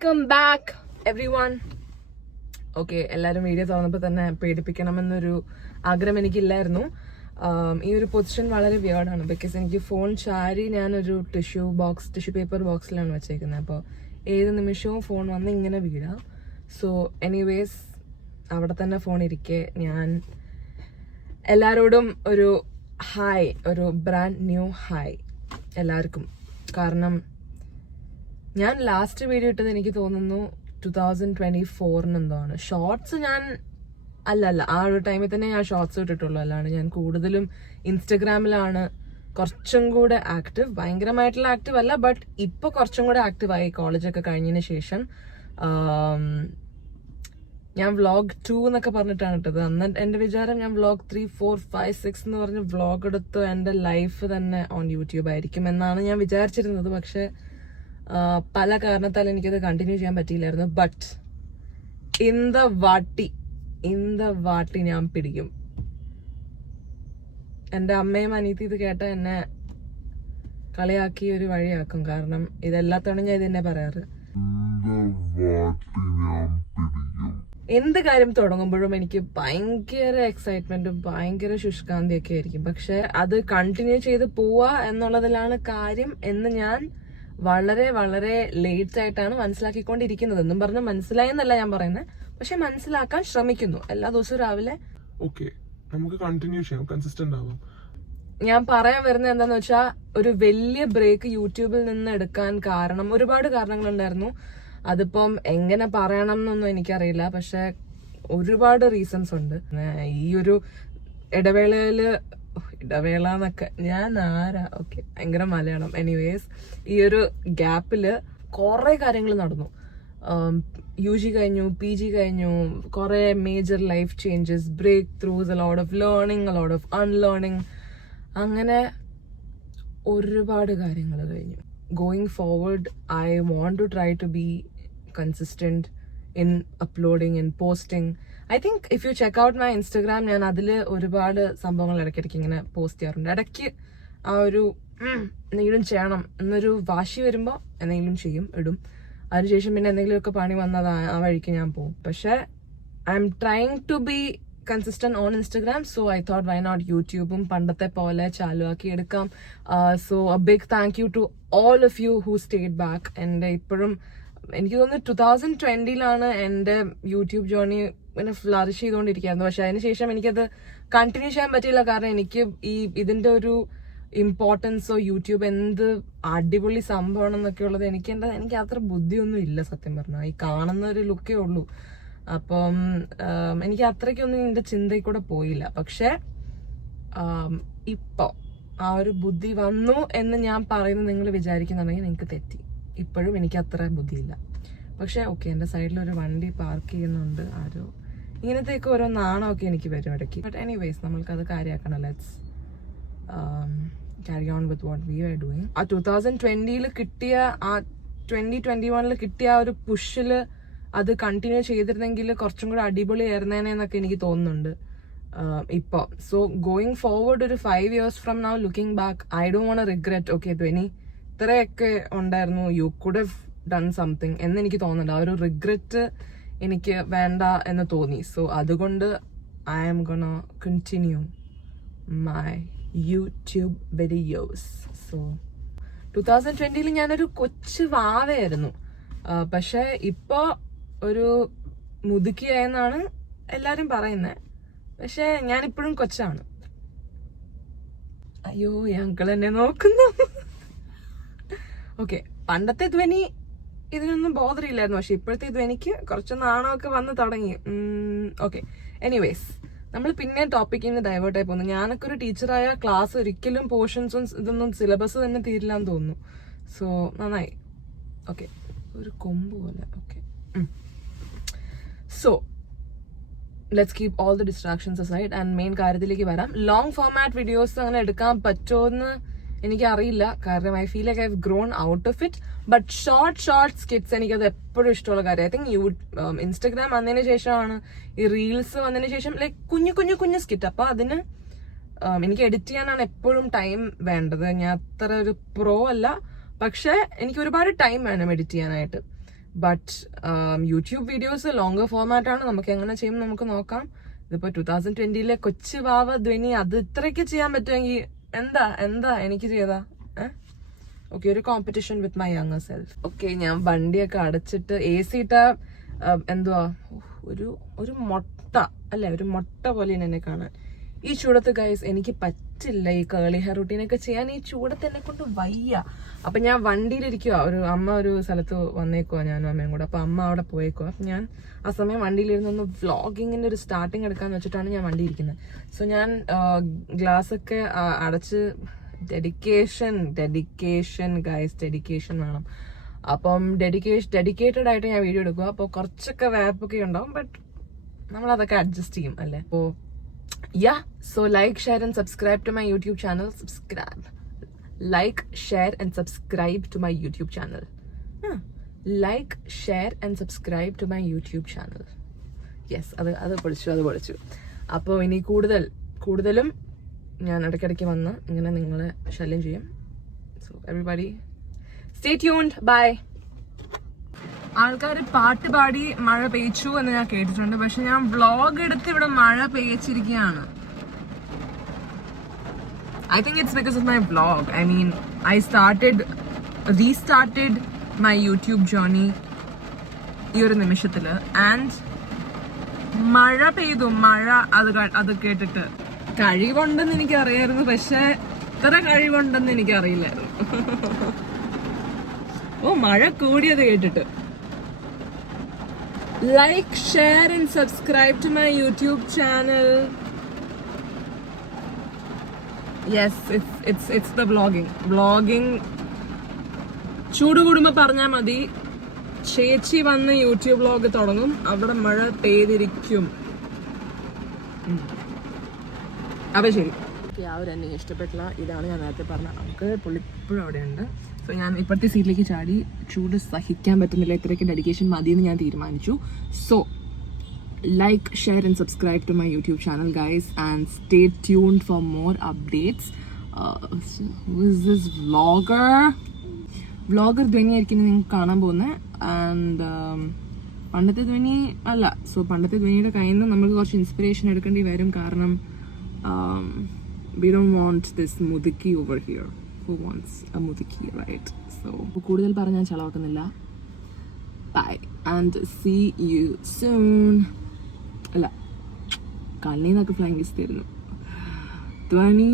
Welcome back every one. Okay, എല്ലാവരും video തുറന്നപ്പോൾ തന്നെ പേടിപ്പിക്കണമെന്നൊരു ആഗ്രഹം എനിക്കില്ലായിരുന്നു. ഈ ഒരു പൊസിഷൻ വളരെ വിയേർഡാണ്. ബിക്കോസ് എനിക്ക് ഫോൺ ചാരി ഞാനൊരു ടിഷ്യൂ പേപ്പർ ബോക്സിലാണ് വെച്ചേക്കുന്നത്. അപ്പോൾ ഏത് നിമിഷവും ഫോൺ വന്ന് ഇങ്ങനെ വീഴാം. സോ എനിവേസ്, അവിടെ തന്നെ ഫോൺ ഇരിക്കെ ഞാൻ എല്ലാവരോടും ഒരു ഹായ്, ഒരു ബ്രാൻഡ് ന്യൂ ഹായ് എല്ലാവർക്കും. കാരണം ഞാൻ ലാസ്റ്റ് വീഡിയോ ഇട്ടത് എനിക്ക് തോന്നുന്നു 2024 എന്തോആണ്. ഷോർട്സ് ഞാൻ അല്ല ആ ഒരു ടൈമിൽ തന്നെ ഞാൻ ഷോർട്സ് ഇട്ടിട്ടുള്ളൂ. അല്ലാണ്ട് ഞാൻ കൂടുതലും ഇൻസ്റ്റഗ്രാമിലാണ് കുറച്ചും കൂടെ ആക്റ്റീവ്. ഭയങ്കരമായിട്ടുള്ള ആക്റ്റീവ് അല്ല, ബട്ട് ഇപ്പൊ കുറച്ചും കൂടെ ആക്റ്റീവായി കോളേജൊക്കെ കഴിഞ്ഞതിന് ശേഷം. ഞാൻ വ്ളോഗ് 2 എന്നൊക്കെ പറഞ്ഞിട്ടാണ് ഇട്ടത്. അന്ന് എന്റെ വിചാരം ഞാൻ വ്ളോഗ് 3, 4, 5, 6 എന്ന് പറഞ്ഞ് വ്ളോഗ് എടുത്ത് എന്റെ ലൈഫ് തന്നെ ഓൺ യൂട്യൂബ് ആയിരിക്കും എന്നാണ് ഞാൻ വിചാരിച്ചിരുന്നത്. പക്ഷെ പല കാരണത്താൽ എനിക്കത് കണ്ടിന്യൂ ചെയ്യാൻ പറ്റിയില്ലായിരുന്നു. ബട്ട് ഇൻ ദ വാട്ടി ഞാൻ പിടിക്കും. എന്റെ അമ്മയും അനീതി ഇത് കേട്ട എന്നെ കളിയാക്കി ഒരു വഴിയാക്കും. കാരണം ഇതെല്ലാത്തവണ ഞാൻ ഇതെന്നെ പറയാറ്. എന്ത് കാര്യം തുടങ്ങുമ്പോഴും എനിക്ക് ഭയങ്കര എക്സൈറ്റ്മെന്റും ഭയങ്കര ശുഷ്കാന്തിയൊക്കെ ആയിരിക്കും. പക്ഷെ അത് കണ്ടിന്യൂ ചെയ്ത് പോവാ എന്നുള്ളതിലാണ് കാര്യം എന്ന് ഞാൻ വളരെ വളരെ ലേറ്റ് ആയിട്ടാണ് മനസ്സിലാക്കിക്കൊണ്ടിരിക്കുന്നത്. എന്നും പറഞ്ഞ് മനസ്സിലായെന്നല്ല ഞാൻ പറയുന്നത്, പക്ഷെ മനസ്സിലാക്കാൻ ശ്രമിക്കുന്നു എല്ലാ ദിവസവും രാവിലെ. നമുക്ക് കണ്ടിന്യൂ ചെയ്യാം, കൺസിസ്റ്റന്റ് ആവാം. ഞാൻ പറയാൻ വരുന്നത് എന്താന്ന് വെച്ചാൽ, ഒരു വലിയ ബ്രേക്ക് യൂട്യൂബിൽ നിന്ന് എടുക്കാൻ കാരണം ഒരുപാട് കാരണങ്ങളുണ്ടായിരുന്നു. അതിപ്പം എങ്ങനെ പറയണം എന്നൊന്നും എനിക്കറിയില്ല, പക്ഷെ ഒരുപാട് റീസൺസ് ഉണ്ട്. ഈ ഒരു ഇടവേള എന്നൊക്കെ ഞാൻ ആരാ, ഓക്കെ, ഭയങ്കര മലയാളം. എനിവേസ്, ഈ ഒരു ഗ്യാപ്പില് കുറെ കാര്യങ്ങൾ നടന്നു. UG കഴിഞ്ഞു, PG കഴിഞ്ഞു, കുറെ major life changes, breakthroughs, a lot of learning, a lot of unlearning, അങ്ങനെ ഒരുപാട് കാര്യങ്ങൾ കഴിഞ്ഞു. Going forward I want to try to be consistent in uploading and posting. I think if you check out my Instagram, ഞാൻ അതിൽ ഒരുപാട് സംഭവങ്ങൾ ഇടയ്ക്കിടയ്ക്ക് ഇങ്ങനെ പോസ്റ്റ് ചെയ്യാറുണ്ട്. ഇടയ്ക്ക് ആ ഒരു എന്തെങ്കിലും ചെയ്യണം എന്നൊരു വാശി വരുമ്പോൾ എന്തെങ്കിലും ചെയ്യും, ഇടും. അതിനുശേഷം പിന്നെ എന്തെങ്കിലുമൊക്കെ പണി വന്നത് ആ വഴിക്ക് ഞാൻ പോകും. പക്ഷെ I'm trying to be consistent on Instagram. So I thought why not യൂട്യൂബും പണ്ടത്തെ പോലെ ചാലുവാക്കി എടുക്കാം. So a big thank you to all of you who stayed back. എൻ്റെ ഇപ്പോഴും എനിക്ക് തോന്നുന്നു 2020 എൻ്റെ യൂട്യൂബ് ജേർണി ഇങ്ങനെ ഫ്ലറിഷ് ചെയ്തുകൊണ്ടിരിക്കുകയായിരുന്നു. പക്ഷെ അതിനുശേഷം എനിക്കത് കണ്ടിന്യൂ ചെയ്യാൻ പറ്റിയില്ല. കാരണം എനിക്ക് ഇതിന്റെ ഒരു ഇമ്പോർട്ടൻസോ യൂട്യൂബ് എന്ത് അടിപൊളി സംഭവം എന്നൊക്കെ ഉള്ളത് എനിക്ക് അത്ര ബുദ്ധിയൊന്നും ഇല്ല സത്യം പറഞ്ഞാൽ. ഈ കാണുന്ന ഒരു ലുക്കേ ഉള്ളൂ. അപ്പം എനിക്ക് അത്രയ്ക്കൊന്നും എൻ്റെ ചിന്തയിൽ കൂടെ പോയില്ല. പക്ഷെ ഇപ്പൊ ആ ഒരു ബുദ്ധി വന്നു എന്ന് ഞാൻ പറയുന്നത് നിങ്ങൾ വിചാരിക്കുന്നുണ്ടെങ്കിൽ നിങ്ങൾക്ക് തെറ്റി. ഇപ്പോഴും എനിക്ക് അത്ര ബുദ്ധിയില്ല. പക്ഷെ ഓക്കെ, എൻ്റെ സൈഡിൽ ഒരു വണ്ടി പാർക്ക് ചെയ്യുന്നുണ്ട്. ആരോ ഇങ്ങനത്തെയൊക്കെ ഓരോ നാണമൊക്കെ എനിക്ക് വരും ഇടയ്ക്ക്. ബട്ട് എനിവേസ്, നമ്മൾക്കത് കാര്യമാക്കണം. Let's carry on with what we are doing. ആ 2020 കിട്ടിയ, ആ 2021 കിട്ടിയ ആ ഒരു പുഷില് അത് കണ്ടിന്യൂ ചെയ്തിരുന്നെങ്കിൽ കുറച്ചും കൂടെ അടിപൊളിയായിരുന്നേനെ എന്നൊക്കെ എനിക്ക് തോന്നുന്നുണ്ട് ഇപ്പൊ. സോ ഗോയിങ് ഫോർവേഡ് ഒരു 5 years from now, looking back, I don't want to regret. Okay, ഇത്രയൊക്കെ ഉണ്ടായിരുന്നു, you could have done something എന്ന് എനിക്ക് തോന്നുന്നുണ്ട്. ആ ഒരു റിഗ്രറ്റ് എനിക്ക് വേണ്ട എന്ന് തോന്നി. സോ അതുകൊണ്ട് I am gonna continue my YouTube videos. So 2020 ഞാനൊരു കൊച്ചു വാവയായിരുന്നു. പക്ഷെ ഇപ്പോ ഒരു മുതുക്കിയായെന്നാണ് എല്ലാരും പറയുന്നത്. പക്ഷെ ഞാനിപ്പോഴും കൊച്ചാണ്. അയ്യോ, അങ്കിൾ എന്നെ നോക്കുന്നു. ഓക്കെ, പണ്ടത്തെ ധ്വനി ഇതിനൊന്നും ബോധറിയില്ലായിരുന്നു. പക്ഷെ ഇപ്പോഴത്തെ ധ്വനിക്ക് കുറച്ച് നാണമൊക്കെ വന്ന് തുടങ്ങി. ഓക്കെ, എനിവേസ്, നമ്മൾ പിന്നെ ടോപ്പിക്കിൽ നിന്ന് ഡൈവേർട്ട് ആയി പോകുന്നു. ഞാനൊക്കെ ഒരു ടീച്ചറായ ക്ലാസ് ഒരിക്കലും പോർഷൻസും ഇതൊന്നും സിലബസ് തന്നെ തീരില്ല എന്ന് തോന്നുന്നു. സോ നന്നായി. ഓക്കെ, ഒരു കൊമ്പ് പോലെ. Okay, so let's keep all the distractions aside and main കാര്യത്തിലേക്ക് വരാം. ലോങ് ഫോർമാറ്റ് വീഡിയോസ് അങ്ങനെ എടുക്കാൻ പറ്റുമോന്ന് എനിക്കറിയില്ല. കാരണം I feel like I have grown out of it. But short skits എനിക്കത് എപ്പോഴും ഇഷ്ടമുള്ള കാര്യം. ഐ തിങ്ക് ഇൻസ്റ്റഗ്രാം വന്നതിന് ശേഷമാണ്, ഈ റീൽസ് വന്നതിന് ശേഷം ലൈക്ക് കുഞ്ഞു സ്കിറ്റ്. അപ്പൊ അതിന് എനിക്ക് എഡിറ്റ് ചെയ്യാനാണ് എപ്പോഴും ടൈം വേണ്ടത്. ഞാൻ അത്ര ഒരു പ്രോ അല്ല, പക്ഷെ എനിക്ക് ഒരുപാട് ടൈം വേണം എഡിറ്റ് ചെയ്യാനായിട്ട്. But YouTube videos longer format ആണ്. നമുക്ക് എങ്ങനെ ചെയ്യും നമുക്ക് നോക്കാം. ഇതിപ്പോ 2020 കൊച്ചു വാവ ധ്വനി അത് ഇത്രയൊക്കെ ചെയ്യാൻ പറ്റുമെങ്കിൽ എന്താ എനിക്ക് ചെയ്താ ഓക്കെ. ഒരു competition with my younger self. Okay, ഞാൻ വണ്ടിയൊക്കെ അടച്ചിട്ട് AC ഇട്ട എന്തുവാ ഒരു മൊട്ട അല്ലെ, ഒരു മൊട്ട പോലെ എന്നെ കാണാൻ. ഈ ചൂടത്ത് ഗൈസ് എനിക്ക് പറ്റില്ല ഈ കേളി ഹെയർ റൂട്ടീനൊക്കെ ചെയ്യാൻ. ഈ ചൂടത്ത് എന്നെ കൊണ്ട് വയ്യ. അപ്പൊ ഞാൻ വണ്ടിയിലിരിക്കുക. അമ്മ ഒരു സ്ഥലത്ത് വന്നേക്കുവാ, ഞാനും അമ്മയും കൂടെ. അപ്പൊ അമ്മ അവിടെ പോയേക്കുവാ. ഞാൻ ആ സമയം വണ്ടിയിലിരുന്നൊന്ന് വ്ളോഗിങ്ങിന്റെ ഒരു സ്റ്റാർട്ടിങ് എടുക്കാന്ന് വെച്ചിട്ടാണ് ഞാൻ വണ്ടി ഇരിക്കുന്നത്. സോ ഞാൻ ഗ്ലാസ് ഒക്കെ അടച്ച് ഡെഡിക്കേഷൻ ഗൈസ്, ഡെഡിക്കേഷൻ വേണം. അപ്പം ഡെഡിക്കേറ്റഡ് ആയിട്ട് ഞാൻ വീഡിയോ എടുക്കുക. അപ്പോൾ കുറച്ചൊക്കെ വാപ്പൊക്കെ ഉണ്ടാവും, ബട്ട് നമ്മൾ അതൊക്കെ അഡ്ജസ്റ്റ് ചെയ്യും അല്ലേ. അപ്പോൾ so like, share and subscribe to my YouTube channel. Like, share and subscribe to my YouTube channel. Like, share and subscribe to my YouTube channel. Yes, അത് പഠിച്ചു. അപ്പോൾ ഇനി കൂടുതലും ഞാൻ ഇടയ്ക്കിടയ്ക്ക് വന്ന് ഇങ്ങനെ നിങ്ങളെ ശല്യം ചെയ്യും. So everybody stay tuned. Bye. ആൾക്കാർ പാട്ട് പാടി മഴ പെയ്ച്ചു എന്ന് ഞാൻ കേട്ടിട്ടുണ്ട്. പക്ഷെ ഞാൻ വ്ളോഗ് എടുത്ത് ഇവിടെ മഴ പെയ്ച്ചിരിക്കുകയാണ്. I think it's because of my vlog. I mean, I restarted my YouTube journey ഈ ഒരു നിമിഷത്തില്. ആൻഡ് മഴ പെയ്തു. അത് കേട്ടിട്ട് കഴിവുണ്ടെന്ന് എനിക്കറിയായിരുന്നു, പക്ഷെ ഇത്ര കഴിവുണ്ടെന്ന് എനിക്കറിയില്ലായിരുന്നു. മഴ കൂടിയത് കേട്ടിട്ട്. Like, share and subscribe to my YouTube channel. Yes, it's the vlogging. ചൂട് കൂടുമ്പോ പറഞ്ഞാ മതി, ചേച്ചി വന്ന് യൂട്യൂബ് വ്ലോഗ് തുടങ്ങും. അവിടെ മഴ പെയ്തിരിക്കും. അപ്പൊ ശരി. ആ ഒരു എന്നെ ഇഷ്ടപ്പെട്ടില്ല. ഇതാണ് ഞാൻ നേരത്തെ പറഞ്ഞ നമുക്ക് പുള്ളി ഇപ്പോഴും അവിടെയുണ്ട്. സോ ഞാൻ ഇപ്പോഴത്തെ സീറ്റിലേക്ക് ചാടി. ചൂട് സഹിക്കാൻ പറ്റുന്നില്ല, ഇത്രയ്ക്ക് ഡെഡിക്കേഷൻ മതിയെന്ന് ഞാൻ തീരുമാനിച്ചു. So like, share and subscribe to my YouTube channel guys, and stay tuned for more updates. Who is this vlogger ധ്വനി ആയിരിക്കും നിങ്ങൾക്ക് കാണാൻ പോകുന്നത്. ആൻഡ് പണ്ടത്തെ ധ്വനി അല്ല. സോ പണ്ടത്തെ ധ്വനിയുടെ കയ്യിൽ നിന്ന് നമുക്ക് കുറച്ച് ഇൻസ്പിറേഷൻ എടുക്കേണ്ടി വരും. കാരണം we don't want this mudiki over here. Who wants a mudiki, right? So കൂടുതൽ പറഞ്ഞാൽ ചളവാക്കുന്നില്ല. Bye and see you soon. അല്ല, കണ്ണിൽ നിന്നൊക്കെ ഫ്ലൈങ് കിസ് തരുന്നു ധ്വനി.